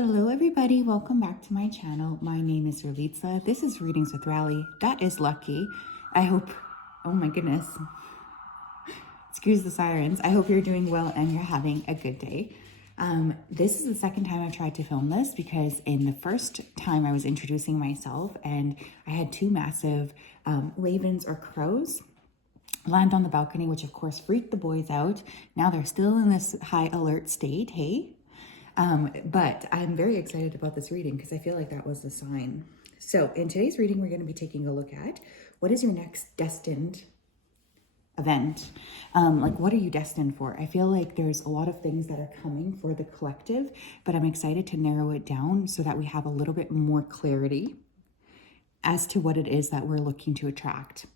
Hello everybody, welcome back to my channel. My name is Ralitza. This is Readings with Rally. That is lucky. I hope, oh my goodness, excuse the sirens. I hope you're doing well and you're having a good day. This is the second time I've tried to film this because in the first time I was introducing myself and I had two massive ravens or crows land on the balcony, which of course freaked the boys out. Now they're still in this high alert state, hey? But I'm very excited about this reading because I feel like that was the sign. So in today's reading, we're going to be taking a look at what is your next destined event? Like, what are you destined for? I feel like there's a lot of things that are coming for the collective, but I'm excited to narrow it down so that we have a little bit more clarity as to what it is that we're looking to attract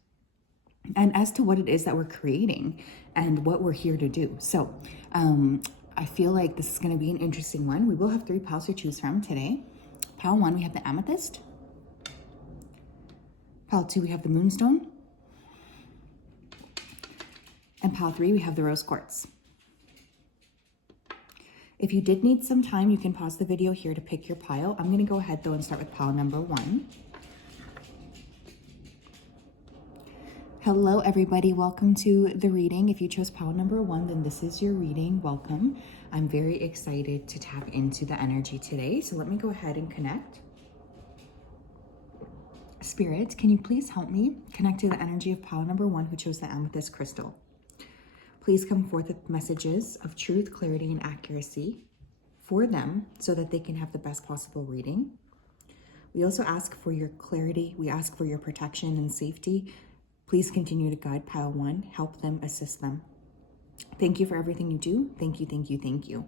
and as to what it is that we're creating and what we're here to do. So, I feel like this is going to be an interesting one. We will have 3 piles to choose from today. Pile 1, we have the amethyst. Pile 2, we have the moonstone. And pile 3, we have the rose quartz. If you did need some time, you can pause the video here to pick your pile. I'm going to go ahead though and start with pile number 1. Hello everybody, welcome to the reading. If you chose pile number 1, then this is your reading. Welcome. I'm very excited to tap into the energy today. So let me go ahead and connect. Spirit, can you please help me connect to the energy of pile number 1 who chose the amethyst crystal? Please come forth with messages of truth, clarity, and accuracy for them so that they can have the best possible reading. We also ask for your clarity. We ask for your protection and safety. Please continue to guide pile 1, help them, assist them. Thank you for everything you do. Thank you, thank you, thank you.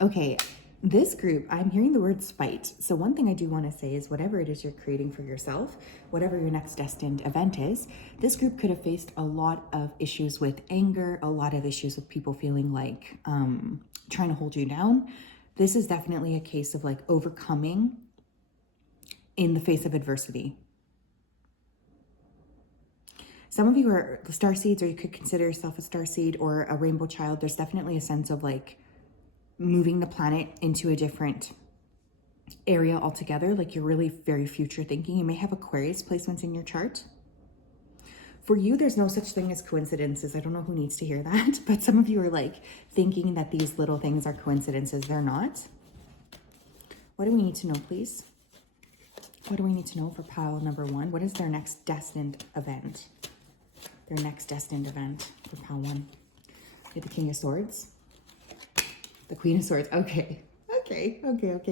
Okay, this group, I'm hearing the word spite. So one thing I do want to say is whatever it is you're creating for yourself, whatever your next destined event is, this group could have faced a lot of issues with anger, a lot of issues with people feeling like trying to hold you down. This is definitely a case of like overcoming in the face of adversity. Some of you are the star seeds, or you could consider yourself a star seed or a rainbow child. There's definitely a sense of like moving the planet into a different area altogether. Like you're really very future thinking. You may have Aquarius placements in your chart. For you, there's no such thing as coincidences. I don't know who needs to hear that, but some of you are like thinking that these little things are coincidences. They're not. What do we need to know, please? What do we need to know for pile number 1? What is their next destined event? Their next destined event for pile 1. We have the King of Swords, the Queen of Swords. Okay,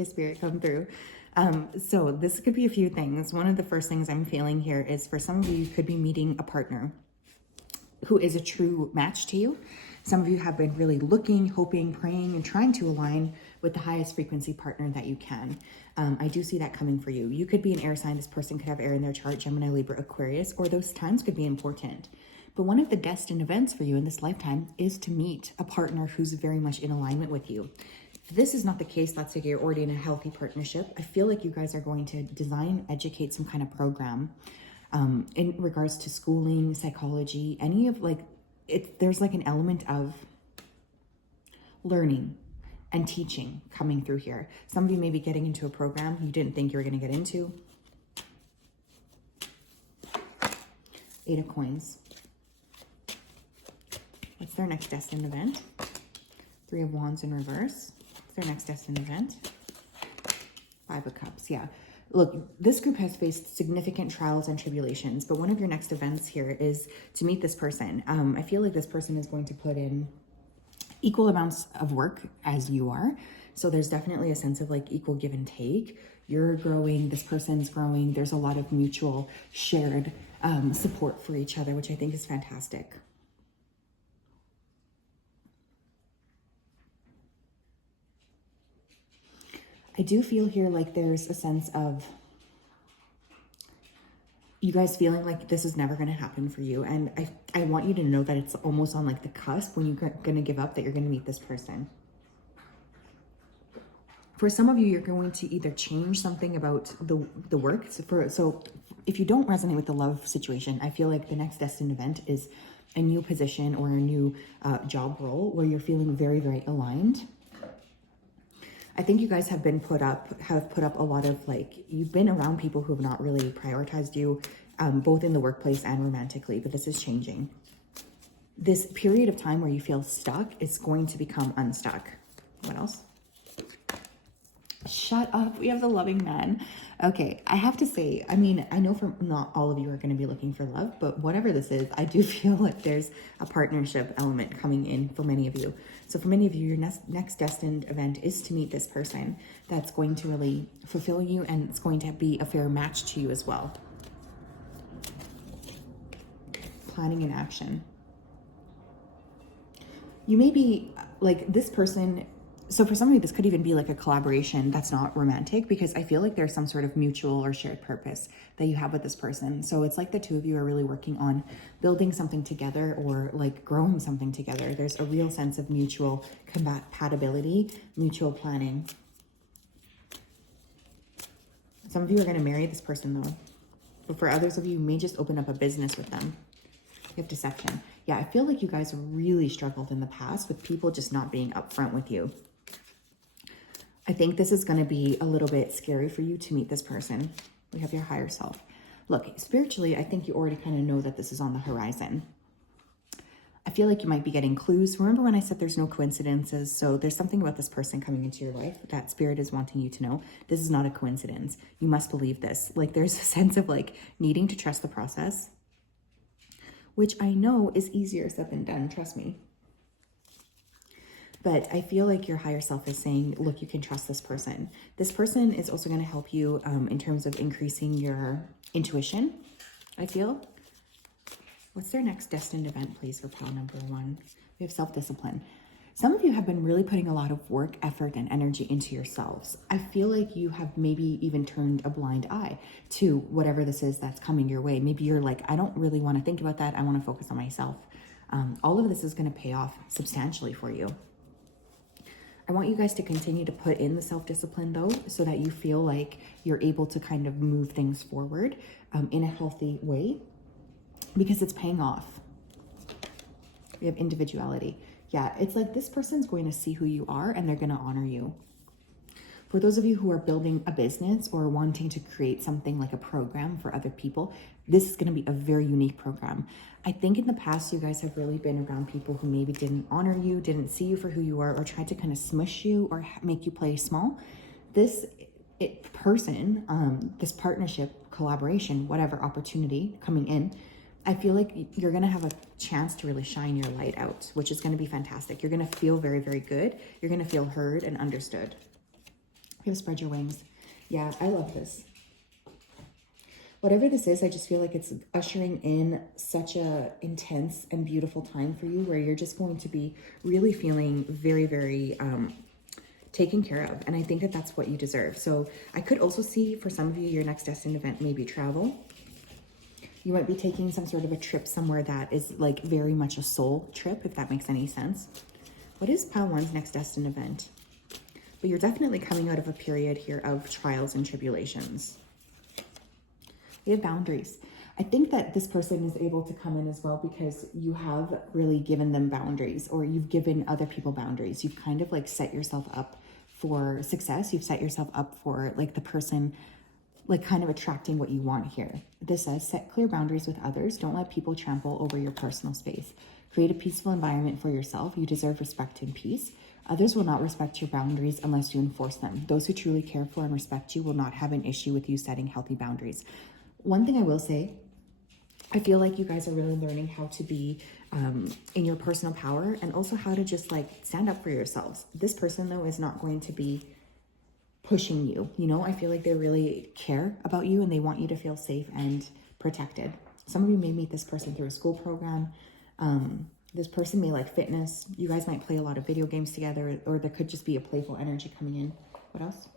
Spirit, come through. So this could be a few things. One of the first things I'm feeling here is for some of you, you could be meeting a partner who is a true match to you. Some of you have been really looking, hoping, praying, and trying to align with the highest frequency partner that you can. I do see that coming for you. You could be an air sign. This person could have air in their chart, Gemini, Libra, Aquarius, or those times could be important. But one of the destined events for you in this lifetime is to meet a partner who's very much in alignment with you. If this is not the case, let's say you're already in a healthy partnership, I feel like you guys are going to design, educate some kind of program in regards to schooling, psychology, any of like, there's like an element of learning and teaching coming through here. Some of you may be getting into a program you didn't think you were going to get into. 8 of coins. What's their next destined event? 3 of wands in reverse. What's their next destined event? 5 of cups. Yeah. Look, this group has faced significant trials and tribulations, but one of your next events here is to meet this person. I feel like this person is going to put in equal amounts of work as you are. So there's definitely a sense of like equal give and take. You're growing, this person's growing. There's a lot of mutual shared support for each other, which I think is fantastic. I do feel here like there's a sense of you guys feeling like this is never going to happen for you. And I want you to know that it's almost on like the cusp when you're going to give up, that you're going to meet this person. For some of you, you're going to either change something about the work. So if you don't resonate with the love situation, I feel like the next destined event is a new position or a new job role where you're feeling very, very aligned. I think you guys have put up a lot of like, you've been around people who have not really prioritized you, both in the workplace and romantically, but this is changing. This period of time where you feel stuck is going to become unstuck. What else? Shut up. We have the loving man. Okay, I have to say, I mean, I know for not all of you are going to be looking for love, but whatever this is, I do feel like there's a partnership element coming in for many of you. So for many of you, your next destined event is to meet this person that's going to really fulfill you, and it's going to be a fair match to you as well. Planning and action. You may be like this person. So for some of you, this could even be like a collaboration that's not romantic, because I feel like there's some sort of mutual or shared purpose that you have with this person. So it's like the two of you are really working on building something together, or like growing something together. There's a real sense of mutual compatibility, mutual planning. Some of you are going to marry this person though. But for others of you, you may just open up a business with them. You have deception. Yeah, I feel like you guys really struggled in the past with people just not being upfront with you. I think this is going to be a little bit scary for you to meet this person. We have your higher self. Look, spiritually, I think you already kind of know that this is on the horizon. I feel like you might be getting clues. Remember when I said there's no coincidences? So there's something about this person coming into your life that spirit is wanting you to know. This is not a coincidence. You must believe this. Like, there's a sense of like needing to trust the process, which I know is easier said than done. Trust me. But I feel like your higher self is saying, look, you can trust this person. This person is also going to help you in terms of increasing your intuition, I feel. What's their next destined event, please, for pile number 1? We have self-discipline. Some of you have been really putting a lot of work, effort, and energy into yourselves. I feel like you have maybe even turned a blind eye to whatever this is that's coming your way. Maybe you're like, I don't really want to think about that. I want to focus on myself. All of this is going to pay off substantially for you. I want you guys to continue to put in the self-discipline though, so that you feel like you're able to kind of move things forward in a healthy way, because it's paying off. We have individuality. Yeah, it's like this person's going to see who you are and they're going to honor you. For those of you who are building a business or wanting to create something like a program for other people, this is going to be a very unique program. I think in the past, you guys have really been around people who maybe didn't honor you, didn't see you for who you are, or tried to kind of smush you or make you play small. This person, this partnership, collaboration, whatever opportunity coming in, I feel like you're going to have a chance to really shine your light out, which is going to be fantastic. You're going to feel very, very good. You're going to feel heard and understood. You have spread your wings. Yeah, I love this. Whatever this is, I just feel like it's ushering in such a intense and beautiful time for you, where you're just going to be really feeling very, very taken care of. And I think that that's what you deserve. So I could also see for some of you, your next destined event may be travel. You might be taking some sort of a trip somewhere that is like very much a soul trip, if that makes any sense. What is pile 1's next destined event? But you're definitely coming out of a period here of trials and tribulations. We have boundaries. I think that this person is able to come in as well because you have really given them boundaries, or you've given other people boundaries. You've kind of like set yourself up for success. You've set yourself up for like the person like kind of attracting what you want here. This says set clear boundaries with others. Don't let people trample over your personal space. Create a peaceful environment for yourself. You deserve respect and peace. Others will not respect your boundaries unless you enforce them. Those who truly care for and respect you will not have an issue with you setting healthy boundaries. One thing I will say, I feel like you guys are really learning how to be in your personal power, and also how to just like stand up for yourselves. This person though is not going to be pushing you. You know, I feel like they really care about you and they want you to feel safe and protected. Some of you may meet this person through a school program. This person may like fitness. You guys might play a lot of video games together, or there could just be a playful energy coming in. What else?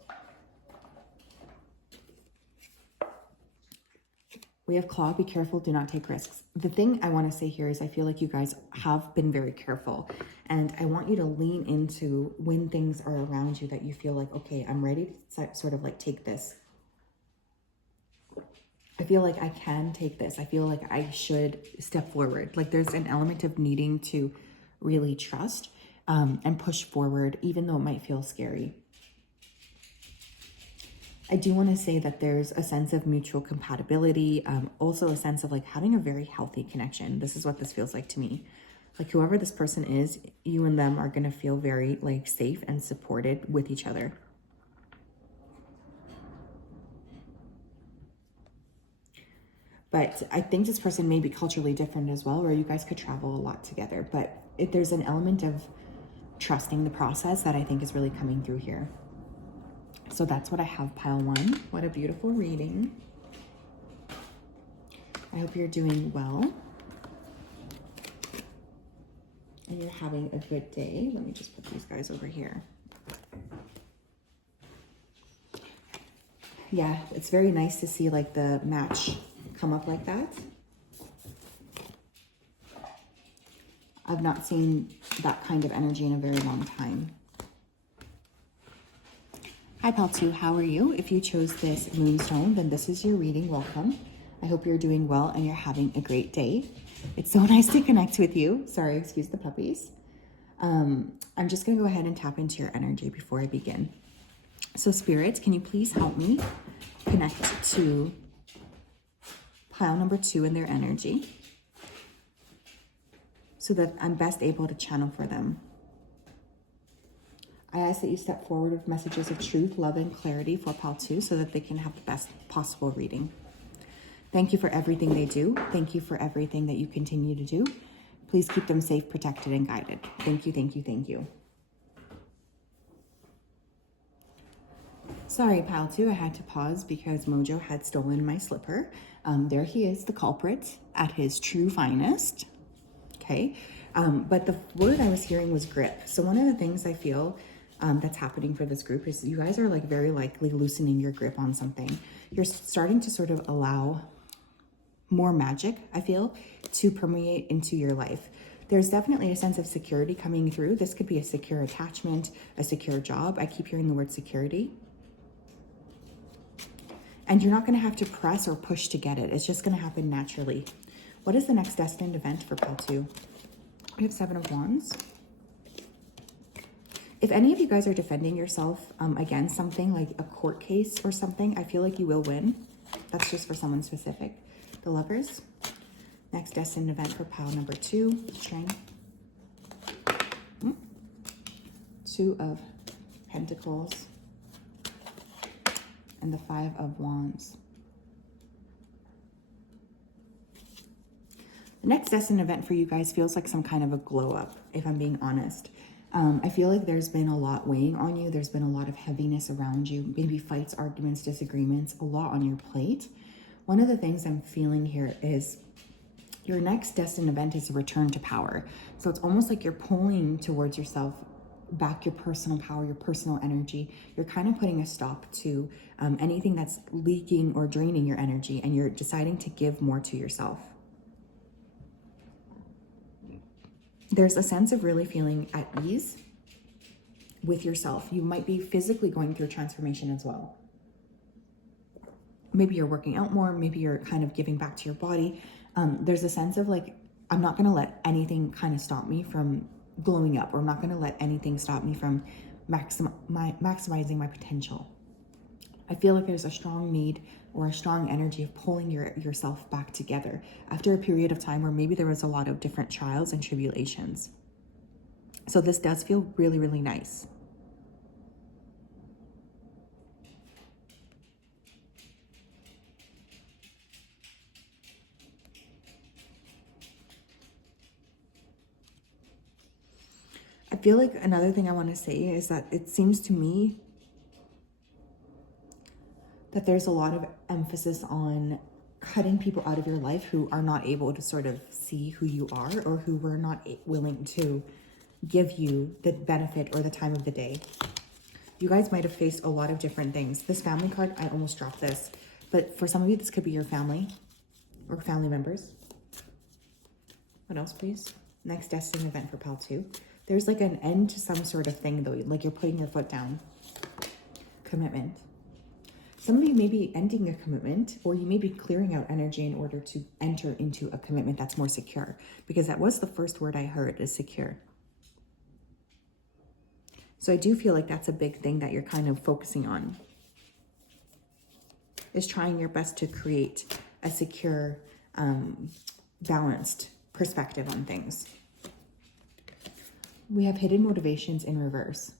We have claw. Be careful. Do not take risks. The thing I want to say here is I feel like you guys have been very careful, and I want you to lean into when things are around you that you feel like, okay, I'm ready to sort of like take this. I feel like I can take this. I feel like I should step forward. Like there's an element of needing to really trust and push forward, even though it might feel scary. I do want to say that there's a sense of mutual compatibility, also a sense of like having a very healthy connection. This is what this feels like to me. Like whoever this person is, you and them are going to feel very like safe and supported with each other. But I think this person may be culturally different as well, where you guys could travel a lot together. But there's an element of trusting the process that I think is really coming through here. So that's what I have, pile one. What a beautiful reading. I hope you're doing well. And you're having a good day. Let me just put these guys over here. Yeah, it's very nice to see like the match come up like that. I've not seen that kind of energy in a very long time. Hi, Pal 2, how are you? If you chose this moonstone, then this is your reading. Welcome. I hope you're doing well and you're having a great day. It's so nice to connect with you. Sorry, excuse the puppies. I'm just going to go ahead and tap into your energy before I begin. So spirits, can you please help me connect to pile number 2 and their energy so that I'm best able to channel for them. I ask that you step forward with messages of truth, love, and clarity for pile 2 so that they can have the best possible reading. Thank you for everything they do. Thank you for everything that you continue to do. Please keep them safe, protected, and guided. Thank you, thank you, thank you. Sorry, pile 2, I had to pause because Mojo had stolen my slipper. There he is, the culprit, at his true finest. Okay, but the word I was hearing was grip. So one of the things I feel that's happening for this group is you guys are like very likely loosening your grip on something. You're starting to sort of allow more magic, I feel, to permeate into your life. There's definitely a sense of security coming through. This could be a secure attachment, a secure job. I keep hearing the word security. And you're not going to have to press or push to get it. It's just going to happen naturally. What is the next destined event for pile 2? We have 7 of Wands. If any of you guys are defending yourself against something like a court case or something, I feel like you will win. That's just for someone specific. The Lovers. Next destined event for pile number 2. Strength. 2 of Pentacles. And the 5 of Wands. The next destined event for you guys feels like some kind of a glow up, if I'm being honest. I feel like there's been a lot weighing on you. There's been a lot of heaviness around you, maybe fights, arguments, disagreements, a lot on your plate. One of the things I'm feeling here is your next destined event is a return to power. So it's almost like you're pulling towards yourself back your personal power, your personal energy. You're kind of putting a stop to anything that's leaking or draining your energy, and you're deciding to give more to yourself. There's a sense of really feeling at ease with yourself. You might be physically going through a transformation as well. Maybe you're working out more. Maybe you're kind of giving back to your body. There's a sense of like, I'm not going to let anything kind of stop me from glowing up, or I'm not going to let anything stop me from maximizing my potential. I feel like there's a strong need or a strong energy of pulling yourself back together after a period of time where maybe there was a lot of different trials and tribulations. So this does feel really, really nice. I feel like another thing I want to say is that it seems to me that there's a lot of emphasis on cutting people out of your life who are not able to sort of see who you are, or who were not willing to give you the benefit or the time of the day. You guys might have faced a lot of different things. This family card, I almost dropped this, but for some of you, this could be your family or family members. What else, please? Next destined event for pile 2. There's like an end to some sort of thing though, like you're putting your foot down. Commitment. Some of you may be ending a commitment, or you may be clearing out energy in order to enter into a commitment that's more secure, because that was the first word I heard, is secure. So I do feel like that's a big thing that you're kind of focusing on. is trying your best to create a secure, balanced perspective on things. We have hidden motivations in reverse.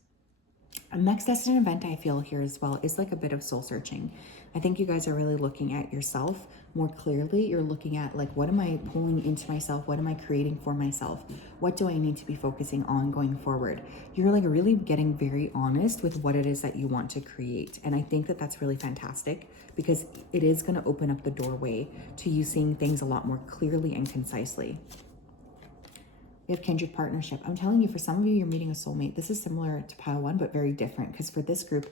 A next destined event I feel here as well is like a bit of soul searching. I think you guys are really looking at yourself more clearly. You're looking at like, what am I pulling into myself? What am I creating for myself? What do I need to be focusing on going forward? You're like really getting very honest with what it is that you want to create. And I think that that's really fantastic because it is going to open up the doorway to you seeing things a lot more clearly and concisely. We have kindred partnership. I'm telling you, for some of you, you're meeting a soulmate. This is similar to pile 1, but very different, because for this group,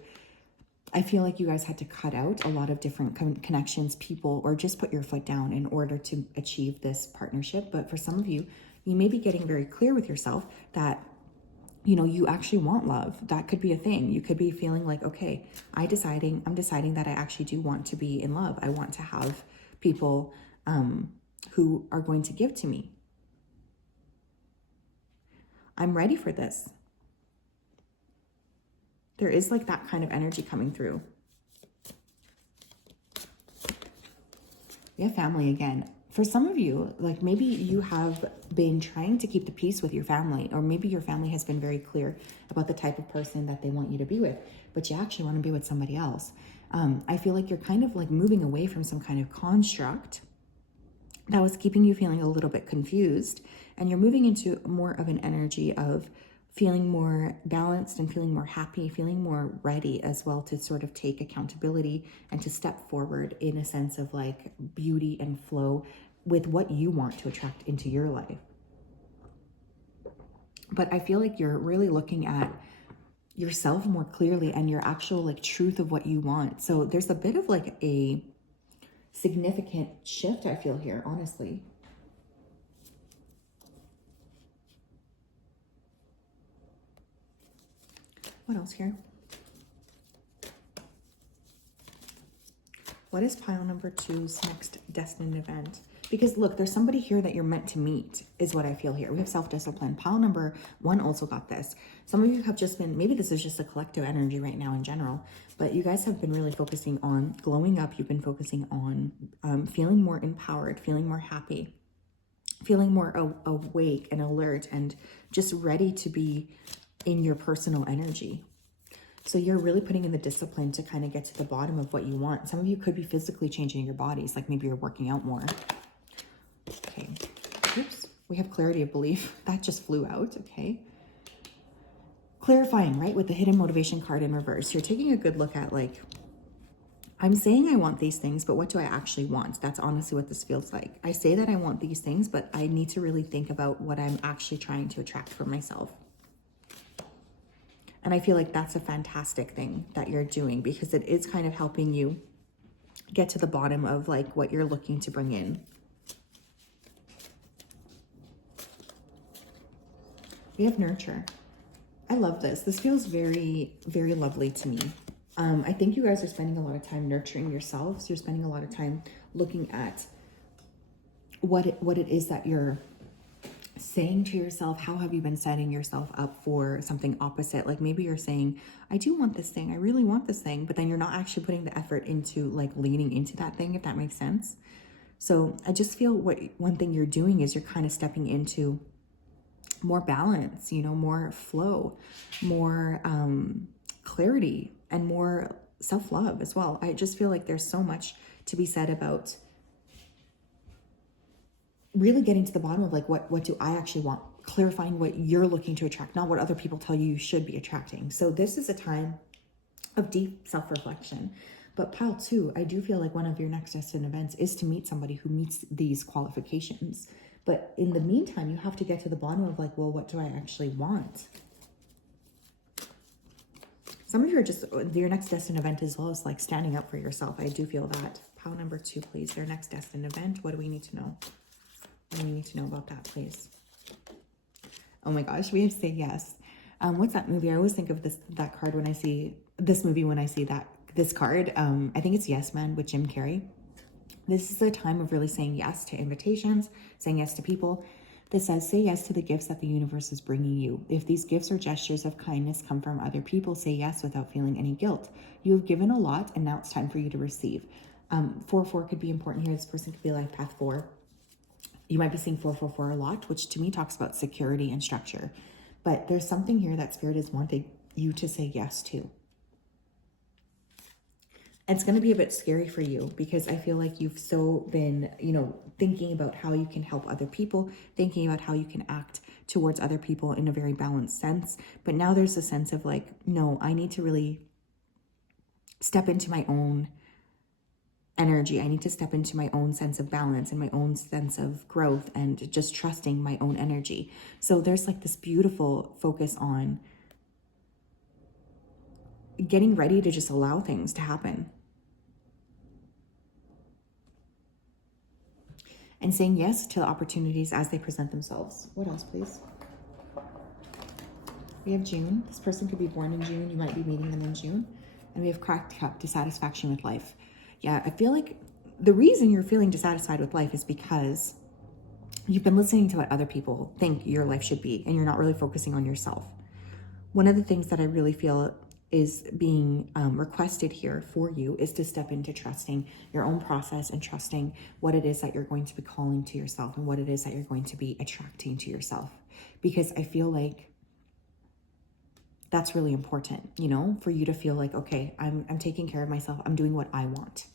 I feel like you guys had to cut out a lot of different connections, people, or just put your foot down in order to achieve this partnership. But for some of you, you may be getting very clear with yourself that, you know, you actually want love. That could be a thing. You could be feeling like, okay, I'm deciding that I actually do want to be in love. I want to have people who are going to give to me. I'm ready for this. There is like that kind of energy coming through. We have family again. For some of you, like maybe you have been trying to keep the peace with your family, or maybe your family has been very clear about the type of person that they want you to be with, but you actually want to be with somebody else. I feel like you're kind of like moving away from some kind of construct that was keeping you feeling a little bit confused, and you're moving into more of an energy of feeling more balanced and feeling more happy, feeling more ready as well to sort of take accountability and to step forward in a sense of like beauty and flow with what you want to attract into your life. But I feel like you're really looking at yourself more clearly and your actual like truth of what you want. So there's a bit of like a significant shift I feel here, honestly. What else here? What is pile number 2's next destined event? Because look, there's somebody here that you're meant to meet is what I feel here. We have self-discipline. Pile number 1 also got this. Some of you have just been, maybe this is just a collective energy right now in general, but you guys have been really focusing on glowing up. You've been focusing on feeling more empowered, feeling more happy, feeling more awake and alert and just ready to be in your personal energy. So you're really putting in the discipline to kind of get to the bottom of what you want. Some of you could be physically changing your bodies, like maybe you're working out more. Okay, oops, we have clarity of belief. That just flew out, okay. Clarifying, right, with the hidden motivation card in reverse. You're taking a good look at like, I'm saying I want these things, but what do I actually want? That's honestly what this feels like. I say that I want these things, but I need to really think about what I'm actually trying to attract for myself. And I feel like that's a fantastic thing that you're doing because it is kind of helping you get to the bottom of like what you're looking to bring in. We have nurture. I love this. This feels very, very lovely to me. I think you guys are spending a lot of time nurturing yourselves. You're spending a lot of time looking at what it is that you're saying to yourself. How have you been setting yourself up for something opposite? Like maybe you're saying, I do want this thing. I really want this thing. But then you're not actually putting the effort into like leaning into that thing, if that makes sense. So I just feel one thing you're doing is you're kind of stepping into more balance, you know, more flow, more clarity, and more self-love as well. I just feel like there's so much to be said about really getting to the bottom of like, what do I actually want? Clarifying what you're looking to attract, not what other people tell you you should be attracting. So this is a time of deep self-reflection. But pile 2, I do feel like one of your next destined events is to meet somebody who meets these qualifications. But in the meantime, you have to get to the bottom of like, well, what do I actually want? Some of you are just, your next destined event as well as like standing up for yourself. I do feel that. Pile number 2, please. Their next destined event. What do we need to know? What do we need to know about that, please? Oh my gosh, we have Say Yes. What's that movie? I always think of that card when I see this movie, when I see this card. I think it's Yes Man with Jim Carrey. This is a time of really saying yes to invitations, saying yes to people. This says, say yes to the gifts that the universe is bringing you. If these gifts or gestures of kindness come from other people, say yes without feeling any guilt. You have given a lot, and now it's time for you to receive. 4-4 could be important here. This person could be life path 4. You might be seeing 4-4-4 a lot, which to me talks about security and structure. But there's something here that Spirit is wanting you to say yes to. It's going to be a bit scary for you because I feel like you've so been, thinking about how you can help other people, thinking about how you can act towards other people in a very balanced sense. But now there's a sense of like, no, I need to really step into my own energy. I need to step into my own sense of balance and my own sense of growth and just trusting my own energy. So there's like this beautiful focus on getting ready to just allow things to happen. And saying yes to the opportunities as they present themselves. What else, please? We have June. This person could be born in June. You might be meeting them in June. And we have cracked cup, dissatisfaction with life. Yeah, I feel like the reason you're feeling dissatisfied with life is because you've been listening to what other people think your life should be, and you're not really focusing on yourself. One of the things that I really feel is being requested here for you is to step into trusting your own process and trusting what it is that you're going to be calling to yourself and what it is that you're going to be attracting to yourself. Because I feel like that's really important, for you to feel like, okay, I'm taking care of myself. I'm doing what I want.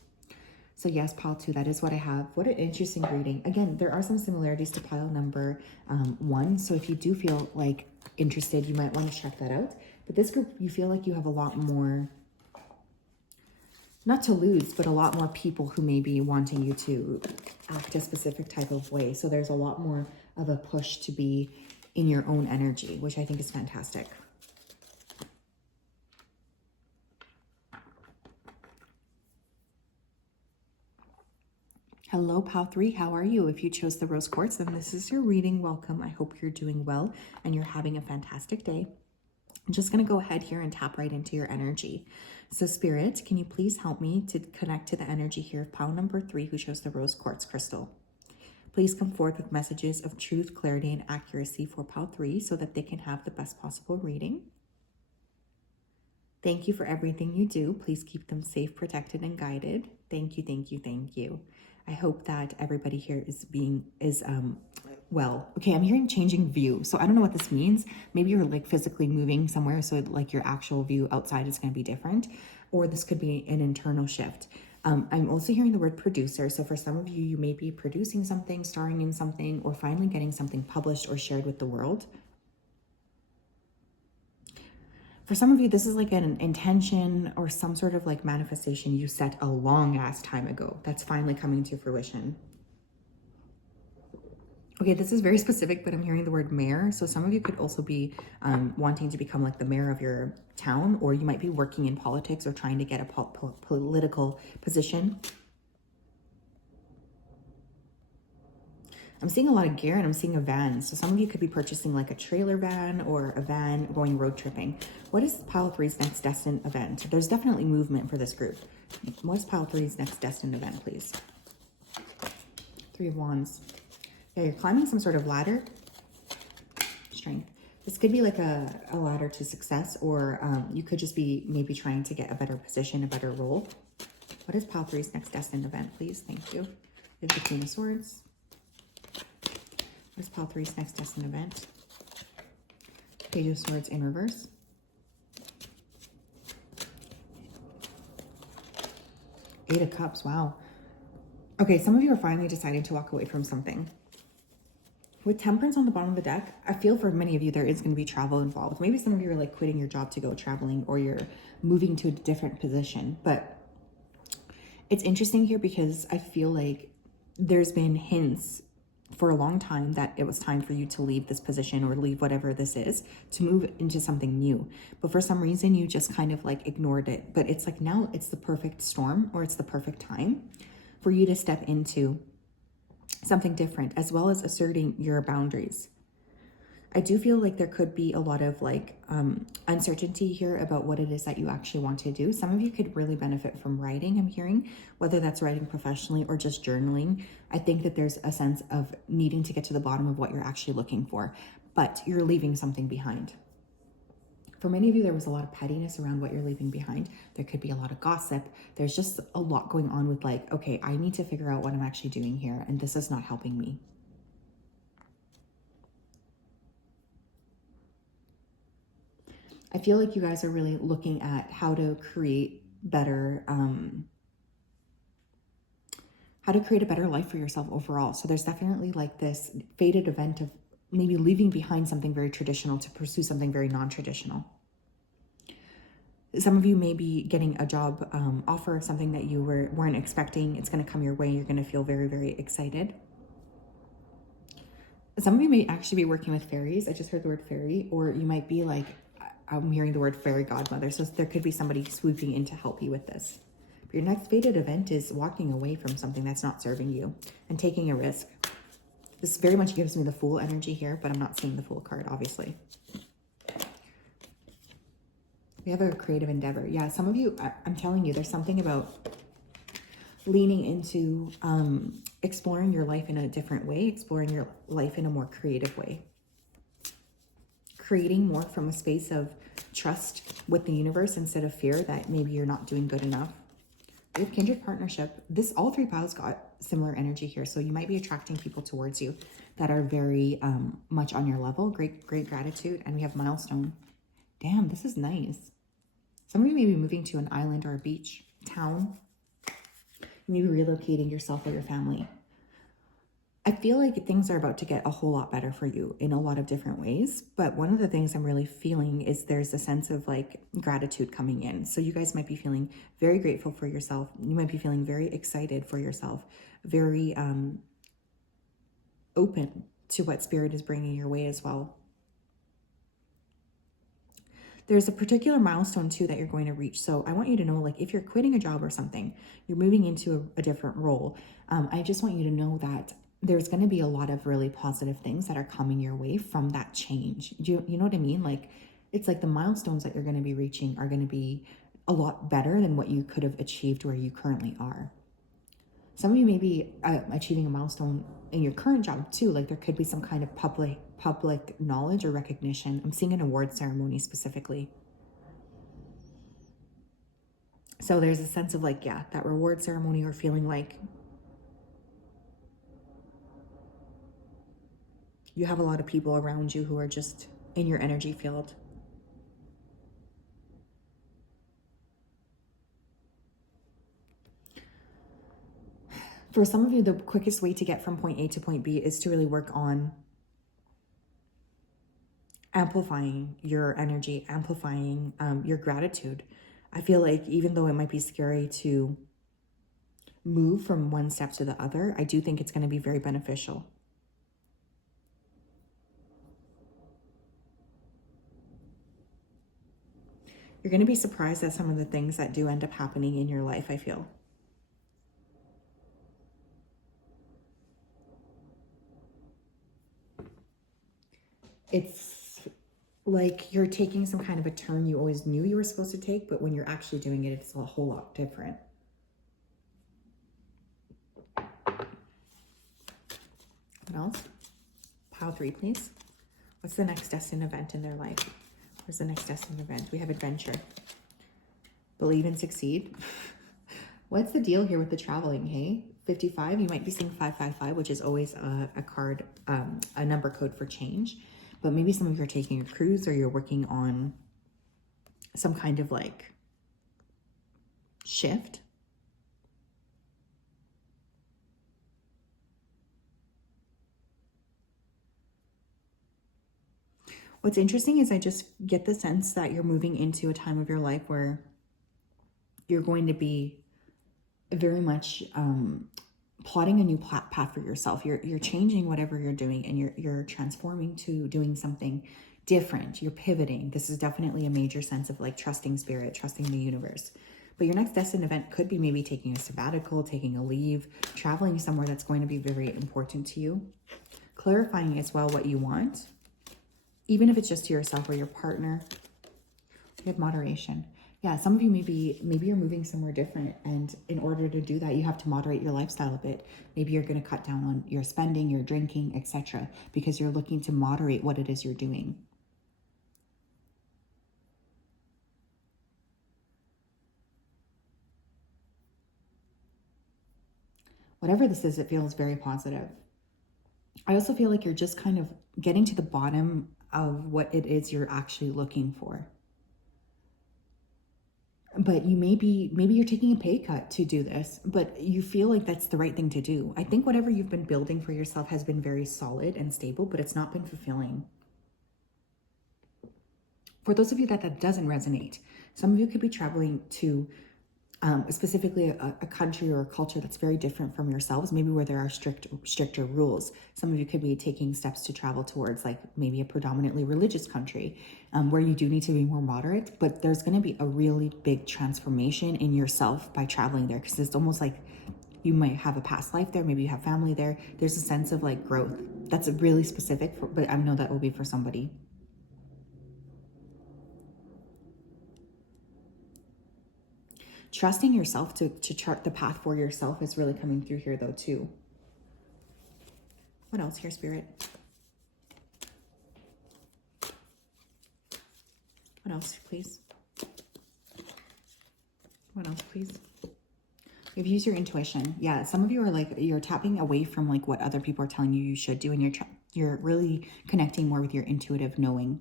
So yes, pile 2, that is what I have. What an interesting reading. Again, there are some similarities to pile number 1. So if you do feel like interested, you might want to check that out. But this group, you feel like you have a lot more, not to lose, but a lot more people who may be wanting you to act a specific type of way. So there's a lot more of a push to be in your own energy, which I think is fantastic. Hello, pile 3. How are you? If you chose the rose quartz, then this is your reading. Welcome. I hope you're doing well and you're having a fantastic day. I'm just going to go ahead here and tap right into your energy. So Spirit, can you please help me to connect to the energy here of pile number 3 who chose the rose quartz crystal? Please come forth with messages of truth, clarity, and accuracy for pile 3 so that they can have the best possible reading. Thank you for everything you do. Please keep them safe, protected, and guided. Thank you, thank you, thank you. I hope that everybody here is well. Okay, I'm hearing changing view. So I don't know what this means. Maybe you're like physically moving somewhere, so like your actual view outside is going to be different, or this could be an internal shift. I'm also hearing the word producer. So for some of you, you may be producing something, starring in something, or finally getting something published or shared with the world. For some of you, this is like an intention or some sort of like manifestation you set a long ass time ago that's finally coming to fruition. Okay, this is very specific, but I'm hearing the word mayor. So some of you could also be wanting to become like the mayor of your town, or you might be working in politics or trying to get a political position. I'm seeing a lot of gear and I'm seeing a van. So some of you could be purchasing like a trailer van or a van going road tripping. What is pile 3's next destined event? There's definitely movement for this group. What's pile 3's next destined event, please? 3 of Wands. Yeah, you're climbing some sort of ladder. Strength. This could be like a ladder to success, or you could just be maybe trying to get a better position, a better role. What is pile 3's next destined event, please? Thank you. We have the Queen of Swords. What is pile 3's next destined event? Page of Swords in reverse. Eight of Cups, wow. Okay, some of you are finally deciding to walk away from something. With Temperance on the bottom of the deck, I feel for many of you there is going to be travel involved. Maybe some of you are like quitting your job to go traveling, or you're moving to a different position. But it's interesting here because I feel like there's been hints for a long time that it was time for you to leave this position or leave whatever this is to move into something new. But for some reason, you just kind of like ignored it. But it's like now it's the perfect storm, or it's the perfect time for you to step into something different, as well as asserting your boundaries. I do feel like there could be a lot of like uncertainty here about what it is that you actually want to do. Some of you could really benefit from writing, I'm hearing, whether that's writing professionally or just journaling. I think that there's a sense of needing to get to the bottom of what you're actually looking for, but you're leaving something behind. For many of you, there was a lot of pettiness around what you're leaving behind. There could be a lot of gossip. There's just a lot going on with like, okay, I need to figure out what I'm actually doing here, and this is not helping me. I feel like you guys are really looking at how to create better, how to create a better life for yourself overall. So there's definitely like this fated event of maybe leaving behind something very traditional to pursue something very non-traditional. Some of you may be getting a job offer, something that you weren't expecting. It's going to come your way. You're going to feel very, very excited. Some of you may actually be working with fairies. I just heard the word fairy, or you might be like, I'm hearing the word fairy godmother. So there could be somebody swooping in to help you with this. But your next fated event is walking away from something that's not serving you and taking a risk. This very much gives me the Fool energy here, but I'm not seeing the Fool card, obviously. We have a creative endeavor. Yeah, some of you, I'm telling you, there's something about leaning into exploring your life in a different way, exploring your life in a more creative way. Creating more from a space of trust with the universe instead of fear that maybe you're not doing good enough. We have kindred partnership. All three piles got similar energy here. So you might be attracting people towards you that are very much on your level. Great gratitude. And we have milestone. Damn, this is nice. Some of you may be moving to an island or a beach town. You may be relocating yourself or your family. I feel like things are about to get a whole lot better for you in a lot of different ways. But one of the things I'm really feeling is there's a sense of like gratitude coming in. So you guys might be feeling very grateful for yourself. You might be feeling very excited for yourself, very open to what spirit is bringing your way as well. There's a particular milestone too that you're going to reach. So I want you to know, like if you're quitting a job or something, you're moving into a different role. I just want you to know that there's going to be a lot of really positive things that are coming your way from that change. You know what I mean? Like, it's like the milestones that you're going to be reaching are going to be a lot better than what you could have achieved where you currently are. Some of you may be achieving a milestone in your current job too. Like there could be some kind of public knowledge or recognition. I'm seeing an award ceremony specifically. So there's a sense of like, yeah, that reward ceremony or feeling like you have a lot of people around you who are just in your energy field. For some of you, the quickest way to get from point A to point B is to really work on amplifying your energy, amplifying your gratitude. I feel like even though it might be scary to move from one step to the other, I do think it's going to be very beneficial. You're going to be surprised at some of the things that do end up happening in your life, I feel. It's like you're taking some kind of a turn you always knew you were supposed to take, but when you're actually doing it, it's a whole lot different. What else? Pile 3, please. What's the next destined event in their life? Where's the next destined event? We have adventure. Believe and succeed. What's the deal here with the traveling, hey? 55, you might be seeing 555, which is always a card, a number code for change. But maybe some of you are taking a cruise or you're working on some kind of like shift. What's interesting is I just get the sense that you're moving into a time of your life where you're going to be very much plotting a new path for yourself. You're changing whatever you're doing, and you're transforming to doing something different. You're pivoting. This is definitely a major sense of like trusting spirit, trusting the universe. But your next destined event could be maybe taking a sabbatical, taking a leave, traveling somewhere that's going to be very important to you, clarifying as well what you want. Even if it's just to yourself or your partner. You have moderation. Yeah, some of you maybe you're moving somewhere different, and in order to do that, you have to moderate your lifestyle a bit. Maybe you're going to cut down on your spending, your drinking, etc., because you're looking to moderate what it is you're doing. Whatever this is, it feels very positive. I also feel like you're just kind of getting to the bottom of what it is you're actually looking for. But maybe you're taking a pay cut to do this, but you feel like that's the right thing to do. I think whatever you've been building for yourself has been very solid and stable, but it's not been fulfilling. For those of you that doesn't resonate, some of you could be traveling to specifically a country or a culture that's very different from yourselves, maybe where there are stricter rules. Some of you could be taking steps to travel towards like maybe a predominantly religious country where you do need to be more moderate, but there's going to be a really big transformation in yourself by traveling there, because it's almost like you might have a past life there, maybe you have family there. There's a sense of like growth that's really specific, but I know that will be for somebody. Trusting yourself to chart the path for yourself is really coming through here though too. What else here, Spirit? What else, please? What else, please? You've used your intuition. Yeah, some of you are like, you're tapping away from like what other people are telling you you should do, and you're really connecting more with your intuitive knowing.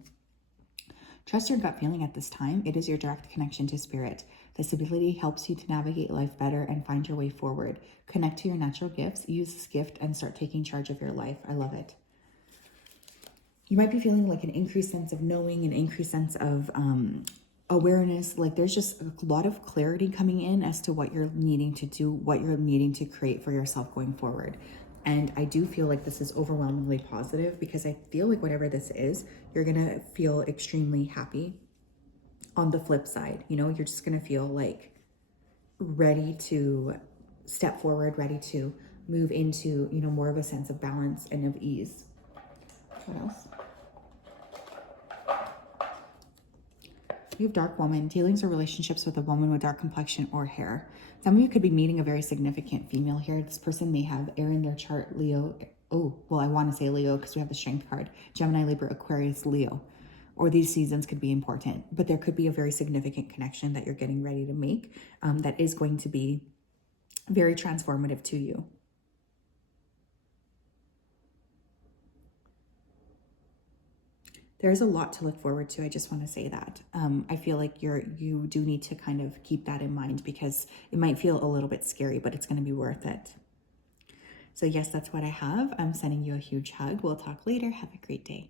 Trust your gut feeling at this time. It is your direct connection to spirit. This ability helps you to navigate life better and find your way forward. Connect to your natural gifts, use this gift, and start taking charge of your life. I love it. You might be feeling like an increased sense of knowing, an increased sense of awareness. Like there's just a lot of clarity coming in as to what you're needing to do, what you're needing to create for yourself going forward. And I do feel like this is overwhelmingly positive, because I feel like whatever this is, you're going to feel extremely happy. On the flip side, you know, you're just going to feel like ready to step forward, ready to move into, you know, more of a sense of balance and of ease. What else? You have dark woman, dealings or relationships with a woman with dark complexion or hair. Some of you could be meeting a very significant female here. This person may have air in their chart, Leo. Oh, well, I want to say Leo because we have the Strength card. Gemini, Libra, Aquarius, Leo. Or these seasons could be important, but there could be a very significant connection that you're getting ready to make that is going to be very transformative to you. There's a lot to look forward to. I just want to say that. I feel like you do need to kind of keep that in mind, because it might feel a little bit scary, but it's going to be worth it. So yes, that's what I have. I'm sending you a huge hug. We'll talk later. Have a great day.